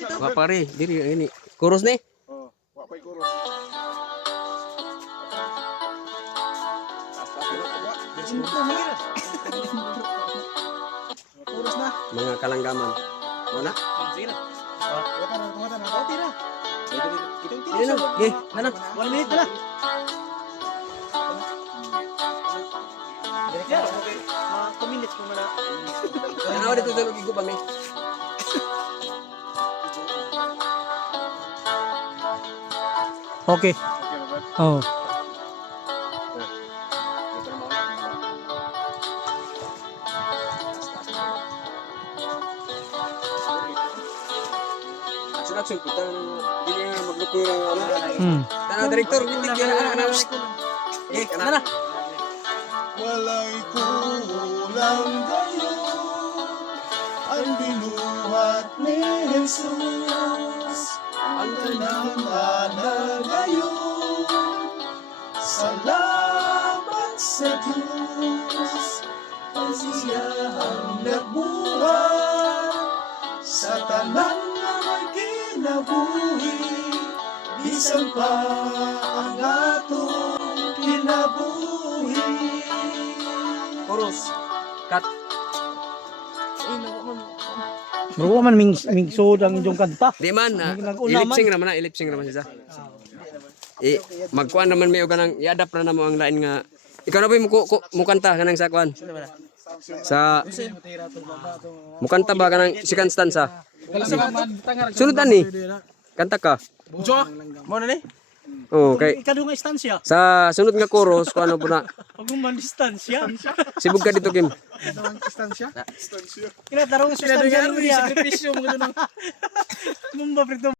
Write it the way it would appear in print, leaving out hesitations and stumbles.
Wa pare, diri ini. Chorus ni. Oh, wa pa'y chorus. Chorus na. Mga kalanggaman. Mo na? Sige na. Kumata na. Okay na. Dili na. Ge, nana. 1 minute na. Yeah, okay. Mga 2 minutes ko na. Ano dito tulog igo pa mi. Okay. Oh. Action kita dili na magluko ng ano. Kana Hmm. director bitik yan ana. Ge, kana na. Walay kulang gayon ang binuhat ni Jesus. Ang kanyang anak ngayon. Salamat sa Diyos. Ang siya ang nagbuhat sa tanan na may kinabuhi. Bisan pa ang atong kinabuhi. Chorus. Cut. Bro man ming sud ang inyong kanta. Di man, Nag-una man. ilipsing naman siya. Magkuan naman may ganang i-adapt na namo ang lain nga. Ikaw na ba mo kanta kanang sa kuan? Sa mukanta ba kanang second stanza? Sunod ani. Kanta ka. Mo na ni. Oh, kay Ikadung istansya. sa sunod nga chorus kuan po na. Pag man distansya. Sibog ka dito Kim. Kina tarong sa distansya niya. Sakripisyo mo gud nang. Mumba prito